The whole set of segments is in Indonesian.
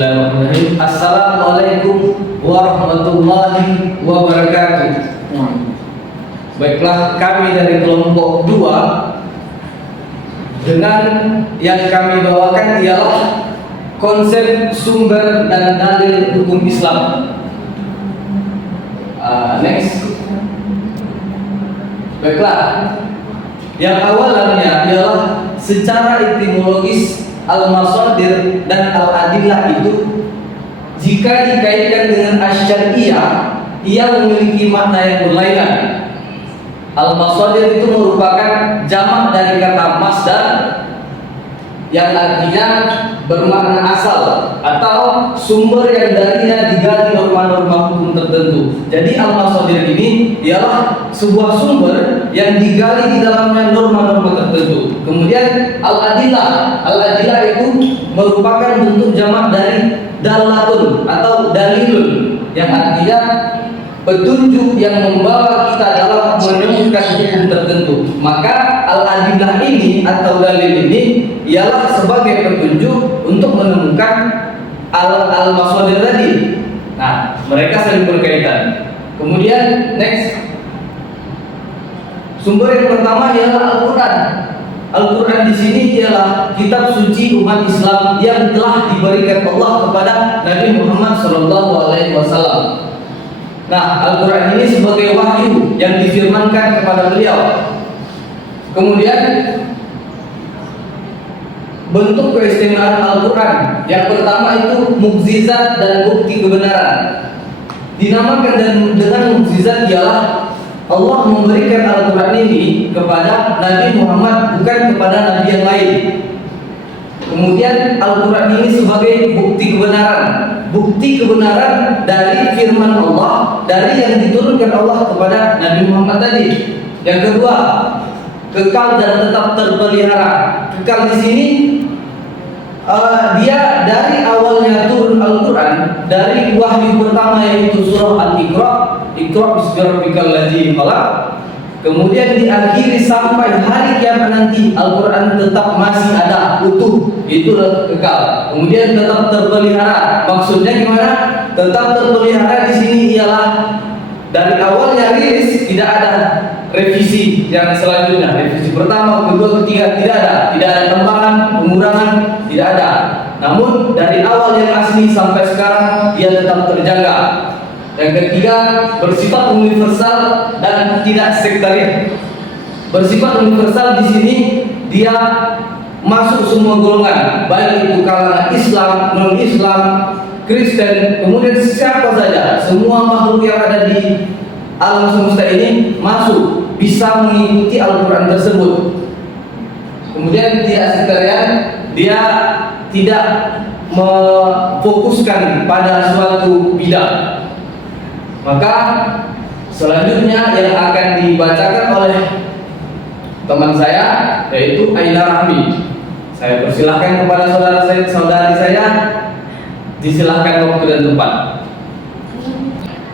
Bismillahirrahmanirrahim. Assalamualaikum warahmatullahi wabarakatuh. Baiklah, kami dari kelompok 2 dengan yang kami bawakan ialah konsep sumber dan dalil hukum Islam. Next. Baiklah, yang awalannya ialah secara etimologis al-masadir dan al-adillah itu jika dikaitkan dengan asy-syar'iyyah ia memiliki makna yang berlainan. Al-masadir itu merupakan jamak dari kata masdar yang artinya bermakna asal atau sumber yang darinya digali norma-norma hukum tertentu. Jadi al-masadir ini ialah sebuah sumber yang digali di dalamnya norma-norma tertentu. Kemudian al-adillah itu merupakan bentuk jamak dari dalatun atau dalilun yang artinya petunjuk yang membawa kita dalam menemukan hukum tertentu. Maka al-adillah ini atau dalil ini ialah sebagai petunjuk untuk menemukan al-masadir tadi. Nah, mereka saling berkaitan. Kemudian next, sumber yang pertama ialah Al-Quran. Al-Quran di sini ialah kitab suci umat Islam yang telah diberikan Allah kepada Nabi Muhammad SAW. Nah, Al-Quran ini sebagai wahyu yang difirmankan kepada beliau. Kemudian bentuk keistimewaan Al-Quran yang pertama itu mukjizat dan bukti kebenaran. Dinamakan dengan mukjizat ialah Allah memberikan Al-Quran ini kepada Nabi Muhammad, bukan kepada Nabi yang lain. Kemudian Al-Quran ini sebagai bukti kebenaran. Bukti kebenaran dari firman Allah, dari yang diturunkan Allah kepada Nabi Muhammad tadi. Yang kedua, kekal dan tetap terpelihara. Kekal di sini dia dari awalnya turun Al-Quran, dari wahyu pertama yaitu surah Al-Iqra, Iqra bismi rabbikal ladzi khalaq. Kemudian diakhiri sampai hari kiamat nanti Al-Quran tetap masih ada utuh, itu kekal. Kemudian tetap terpelihara. Maksudnya gimana? Tetap terpelihara di sini ialah dari awalnya rilis tidak ada revisi yang selanjutnya. Revisi pertama, kedua, ketiga tidak ada tambahan, pengurangan tidak ada. Namun dari awal yang asli sampai sekarang dia tetap terjaga. Yang ketiga, bersifat universal dan tidak sektarian. Bersifat universal di sini dia masuk semua golongan, baik itu kalangan Islam, non-Islam, Kristen, kemudian siapa saja, semua makhluk yang ada di alam semesta ini masuk, bisa mengikuti Al-Quran tersebut. Kemudian tidak sektarian, dia tidak memfokuskan pada suatu bidang. Maka selanjutnya yang akan dibacakan oleh teman saya yaitu Aina Rahmi. Saya persilahkan kepada saudari saya, disilahkan waktu dan tempat.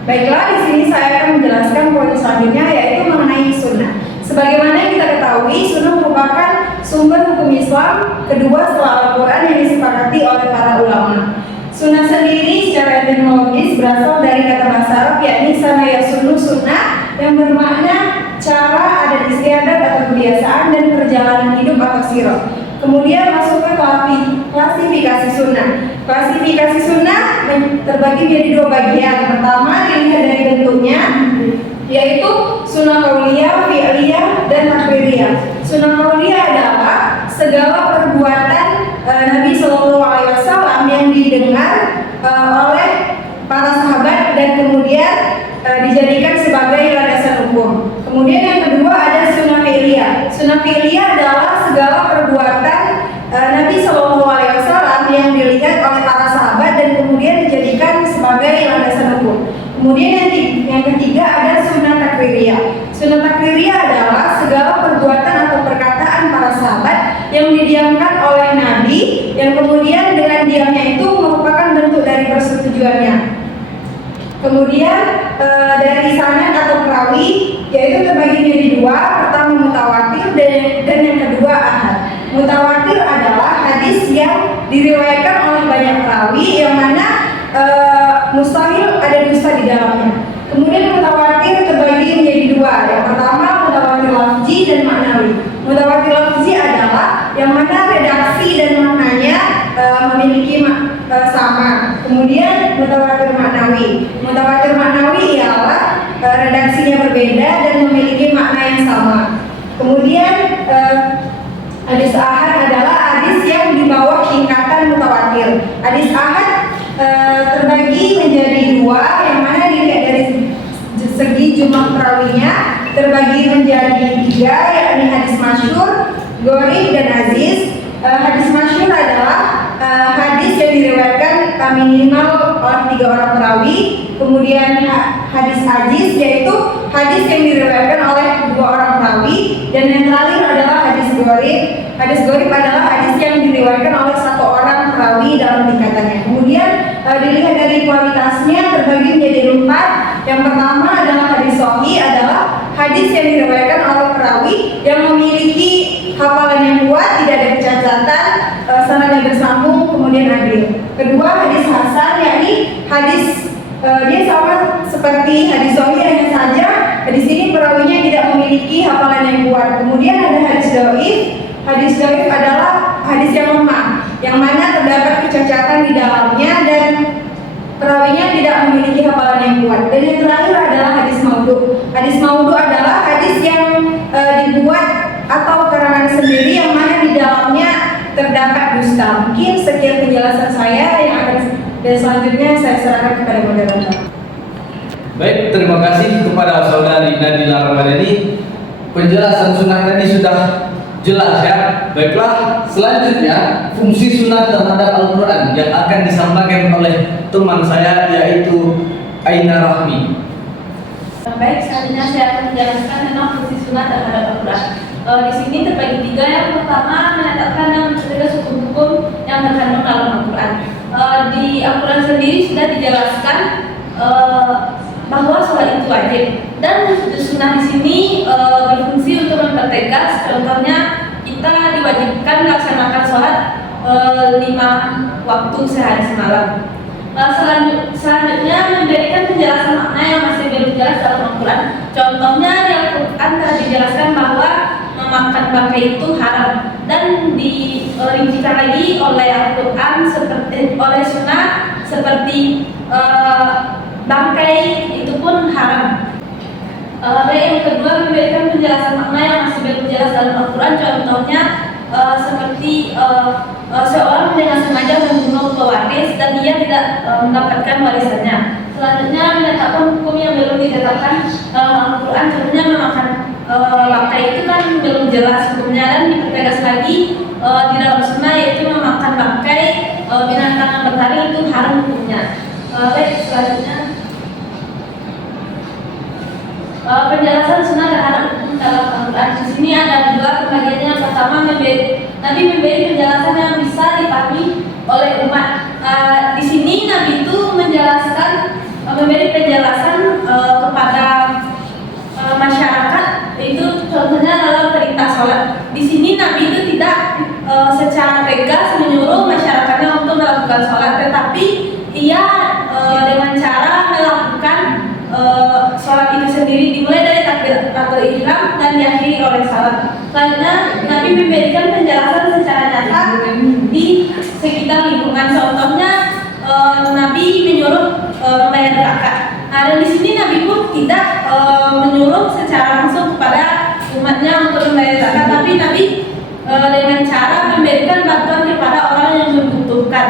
Baiklah, di sini saya akan menjelaskan poin selanjutnya yaitu mengenai sunnah. Sebagaimana yang kita ketahui, sunnah merupakan sumber hukum Islam kedua setelah Al-Quran yang disepakati oleh para ulama. Sunnah sendiri secara etimologis berasal dari kata bahasa Arab yakni sana yasunu sunnah yang bermakna cara, adat istiadat atau kebiasaan dan perjalanan hidup atau sirah. Kemudian masuk ke klasifikasi sunnah. Klasifikasi sunnah terbagi menjadi 2 bagian. Pertama dilihat dari bentuknya, yaitu sunnah qauliyah, fi'liyah, dan takririyah. Sunnah qauliyah adalah segala perbuatan Nabi SAW yang didengar oleh para sahabat dan kemudian dijadikan sebagai landasan hukum. Kemudian yang kedua ada sunnah fi'liyah. Sunnah fi'liyah adalah segala perbuatan Nabi SAW yang dilihat oleh para sahabat dan kemudian dijadikan sebagai landasan hukum. Kemudian yang ketiga ada sunnah takririyah. Sunnah takririyah adalah segala perbuatan atau perkataan para sahabat yang didiamkan oleh Nabi yang kemudian dengan diamnya itu merupakan bentuk dari persetujuannya. Kemudian dari sanad atau perawi yaitu terbagi menjadi 2. Pertama mutawatir dan yang kedua ahad. Mutawatir adalah hadis yang diriwayatkan oleh banyak perawi yang mustahil ada dusta di dalamnya. Kemudian mutawatir terbagi menjadi dua. Yang pertama mutawatir lafzi dan maknawi. Mutawatir lafzi adalah yang mana redaksi dan maknanya memiliki sama. Kemudian mutawatir maknawi. Mutawatir maknawi ialah redaksinya berbeda dan memiliki makna yang sama. Kemudian hadis ahad adalah hadis yang di bawah tingkatan mutawatir. Hadis ahad terbagi menjadi dua, yang mana dilihat dari segi jumlah perawinya terbagi menjadi tiga, yakni hadis masyhur, gharib dan aziz. Hadis masyhur adalah hadis yang diriwayatkan minimal oleh 3 orang perawi. Kemudian hadis aziz yaitu hadis yang diriwayatkan oleh 2 orang perawi, dan yang terakhir adalah hadis gharib. Hadis gharib adalah hadis yang diriwayatkan oleh 1 orang perawi dalam tingkatannya. Kemudian dilihat dari kualitasnya terbagi menjadi 4. Yang pertama adalah hadis sahih, adalah hadis yang diriwayatkan oleh perawi yang memiliki hafalan yang kuat, tidak ada kecacatan, sanadnya bersambung, kemudian adil. Kedua, hadis hasan, yakni hadis dia sama seperti hadis sahih, hanya saja di sini perawinya tidak memiliki hafalan yang kuat. Kemudian ada hadis dhaif. Hadis dhaif adalah hadis yang lemah, yang mana terdapat kecacatan di dalamnya dan perawinya tidak memiliki hafalan yang kuat. Dan yang terakhir adalah hadis maudhu. Hadis maudhu adalah hadis yang dibuat atau karangan sendiri, yang mana di dalamnya terdapat dusta. Mungkin sekian penjelasan saya, yang akan dan selanjutnya saya serahkan kepada moderator. Baik, terima kasih kepada saudari Nadila Ramadhani. Penjelasan sunnah tadi sudah jelas ya. Baiklah, selanjutnya fungsi sunnah terhadap Al-Quran yang akan disampaikan oleh teman saya, yaitu Aina Rahmi. Baik, selanjutnya saya akan menjelaskan tentang fungsi sunnah terhadap Al-Quran. Di sini terbagi 3. Yang pertama, menetapkan dan mencegah hukum-hukum yang terkandung dalam Al-Quran. Di Al-Quran sendiri sudah dijelaskan bahwa sholat itu wajib, dan sunnah di sini berfungsi untuk mempertegas. Contohnya, kita diwajibkan melaksanakan sholat 5 waktu sehari semalam. Selanjutnya memberikan penjelasan makna yang masih belum jelas dalam Al-Quran. Contohnya di Al-Quran telah dijelaskan bahwa memakan bangkai itu haram, dan dirincikan lagi oleh Al-Quran oleh sunnah seperti bangkai itu pun haram. Yang kedua, memberikan penjelasan makna yang masih belum jelas dalam Al-Quran. Contohnya seperti seorang dengan sengaja membunuh pewaris dan dia tidak mendapatkan warisannya. Selanjutnya, menetapkan hukum yang belum ditetapkan dalam Al-Quran. Contohnya memakan bangkai itu kan belum jelas hukumnya, dan dipertegas lagi di dalam sunnah, yaitu memakan bangkai binatang yang bertaring itu haram hukumnya. Baik, selanjutnya penjelasan sunnah terhadap hukum dalam Al-Quran. Di sini ada 2 pembagiannya. Yang pertama, Nabi memberi penjelasan yang bisa dipahami oleh umat. Di sini Nabi itu memberi penjelasan kepada masyarakat, itu contohnya dalam perintah sholat. Di sini Nabi itu tidak secara tegas menyuruh masyarakatnya untuk melakukan sholat, tetapi ia dengan cara melakukan sholat itu sendiri, dimulai dari takbiratul ihram dan diakhiri oleh salat. Selanjutnya, Nabi memberikan penjelasan secara nyata di sekitar lingkungan. Contohnya, Nabi menyuruh membayar zakat. Nah, dan di sini Nabi pun tidak menyuruh secara langsung kepada umatnya untuk membayar zakat, tapi Nabi dengan cara memberikan bantuan kepada orang yang membutuhkan.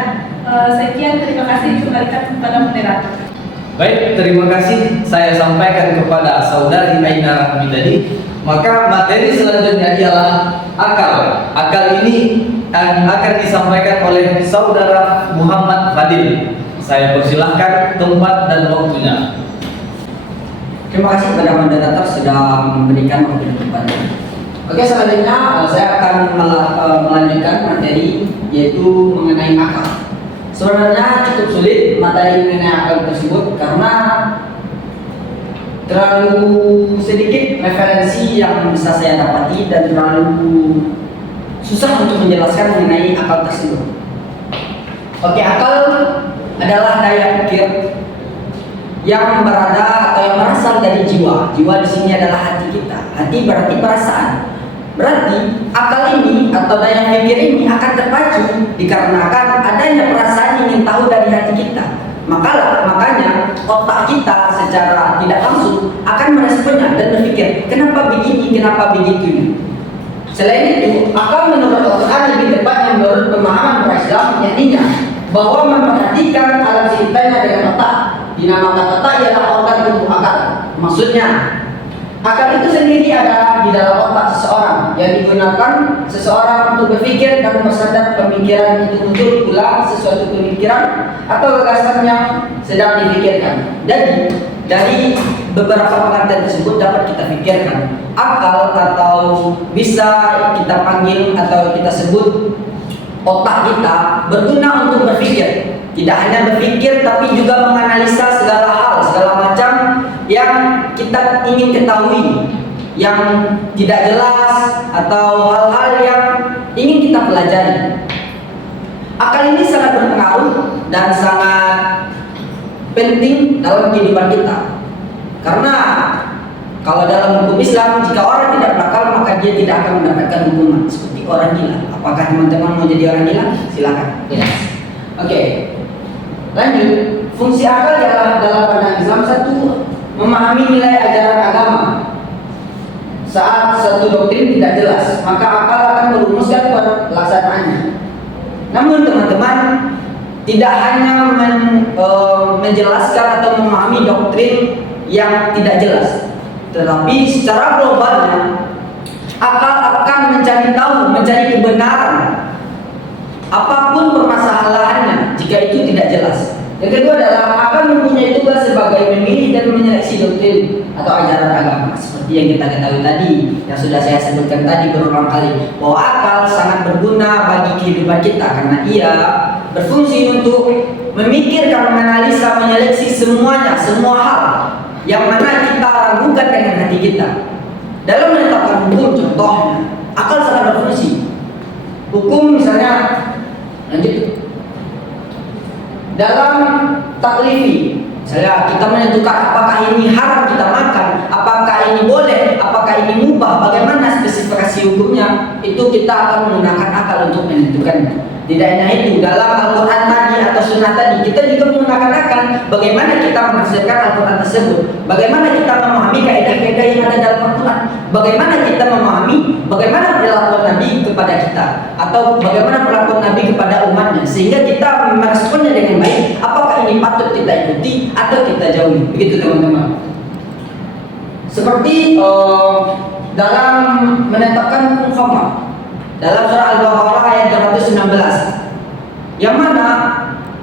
Sekian, terima kasih, kembalikan kepada moderator. Baik, terima kasih saya sampaikan kepada saudari Aina Rahmi tadi. Maka materi selanjutnya ialah akal. Akal ini akan disampaikan oleh saudara Muhammad Fadil. Saya persilahkan tempat dan waktunya. Terima kasih kepada moderator sudah memberikan waktu dan tempatnya. Oke, selanjutnya saya akan melanjutkan materi, yaitu mengenai akal. Sebenarnya cukup sulit materi mengenai akal tersebut karena terlalu sedikit referensi yang bisa saya dapati dan terlalu susah untuk menjelaskan mengenai akal tersebut. Oke, akal adalah daya pikir yang berada atau yang berasal dari jiwa. Jiwa di sini adalah hati kita. Hati berarti perasaan. Berarti akal ini atau daya pikir ini akan terpacu dikarenakan adanya perasaan ingin tahu dari hati kita. Makanya otak kita secara tidak langsung akan meresponnya dan berpikir kenapa begini, kenapa begitu. Selain itu, akal menurut Al-Quran lebih tepatnya menurut pemahaman Islam yakni bahwa memperhatikan alam sekitarnya dengan otak. Dinamakan otak ialah organ tubuh akal. Maksudnya, akal itu sendiri adalah di dalam otak seseorang yang digunakan seseorang untuk berpikir dan bersadar pemikiran itu muncul pula sesuatu pemikiran atau gagasan yang sedang dipikirkan. Jadi, dari beberapa pengertian tersebut dapat kita pikirkan akal atau bisa kita panggil atau kita sebut otak kita berguna untuk berpikir. Tidak hanya berpikir tapi juga menganalisa segala hal, segala macam yang kita ingin ketahui, yang tidak jelas atau hal-hal yang ingin kita pelajari. Akal ini sangat berpengaruh dan sangat penting dalam kehidupan kita. Karena kalau dalam hukum Islam, jika orang tidak berakal maka dia tidak akan mendapatkan hukuman seperti orang gila. Apakah teman-teman mau jadi orang gila? Silakan. Yes. Oke. Lanjut. Fungsi akal dalam pandangan Islam satu, memahami nilai ajaran agama. Saat satu doktrin tidak jelas, maka akal akan merumuskan pelaksanaannya. Namun teman-teman, tidak hanya menjelaskan atau memahami doktrin yang tidak jelas, tetapi secara globalnya akal akan mencari tahu, mencari kebenaran apapun permasalahannya jika itu tidak jelas. Yang kedua adalah akan mempunyai tugas sebagai memilih dan menyeleksi doktrin atau ajaran agama seperti yang kita ketahui tadi, yang sudah saya sebutkan tadi berulang kali, bahwa akal sangat berguna bagi kehidupan kita karena ia berfungsi untuk memikirkan, menganalisa, menyeleksi semuanya, semua hal yang mana kita ragukan dengan hati kita. Dalam menetapkan hukum contohnya, akal sangat berfungsi. Hukum misalnya, lanjut. Dalam taklifi, misalnya kita menentukan apakah ini haram kita makan, apakah ini boleh, apakah ini mubah, bagaimana spesifikasi hukumnya, itu kita akan menggunakan akal untuk menentukannya. Tidak hanya itu, dalam Al-Quran tadi atau Sunnah tadi, kita juga menggunakan akal bagaimana kita menafsirkan Al-Quran tersebut, bagaimana kita memahami kaidah-kaidah yang ada dalam Al-Quran, bagaimana kita memahami bagaimana perilaku Nabi kepada kita, atau bagaimana perilaku Nabi kepada umatnya, sehingga kita meresponnya dengan baik. Apakah ini patut kita ikuti atau kita jauhi? Begitu teman-teman. Seperti dalam menetapkan hukum khamar dalam surah Al-Baqarah ayat 216, yang mana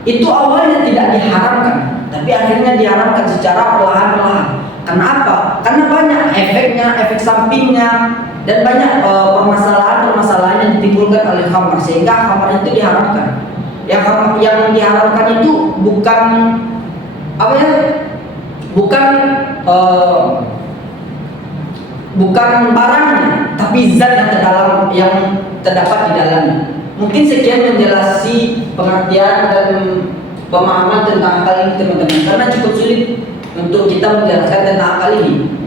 itu awalnya tidak diharamkan, tapi akhirnya diharamkan secara perlahan-lahan. Kenapa? Karena banyak efeknya, efek sampingnya, dan banyak permasalahan-permasalahan yang ditimbulkan oleh khamar, sehingga khamar itu diharamkan. Yang diharamkan itu bukan apa ya? Bukan barangnya, tapi zat yang terdapat di dalamnya. Mungkin sekian menjelasi pengertian dan pemahaman tentang akal ini teman-teman, karena cukup sulit untuk kita menjelaskan tentang akal ini,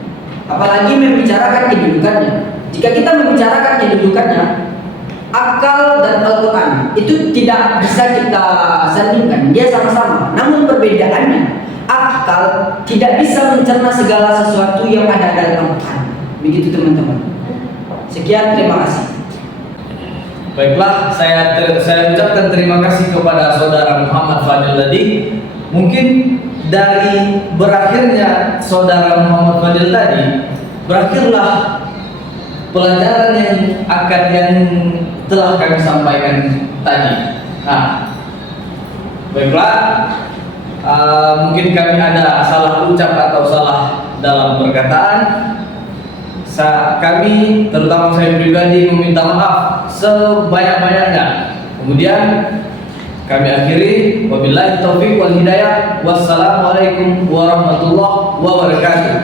apalagi membicarakan kedudukannya. Jika kita membicarakan kedudukannya, akal dan Al-Quran itu tidak bisa kita sandingkan, dia sama-sama. Namun perbedaannya, akal tidak bisa mencerna segala sesuatu yang ada dalam Al-Quran. Begitu teman-teman. Sekian, terima kasih. Baiklah, saya ucapkan terima kasih kepada saudara Muhammad Fadil tadi. Mungkin dari berakhirnya saudara Muhammad Fadil tadi, berakhirlah pelajaran yang telah kami sampaikan tadi. Nah, baiklah, mungkin kami ada salah ucap atau salah dalam perkataan. Kami, terutama saya pribadi, meminta maaf sebanyak-banyaknya. Kemudian kami akhiri, wabillahi taufiq wal hidayah. Wassalamualaikum warahmatullahi wabarakatuh.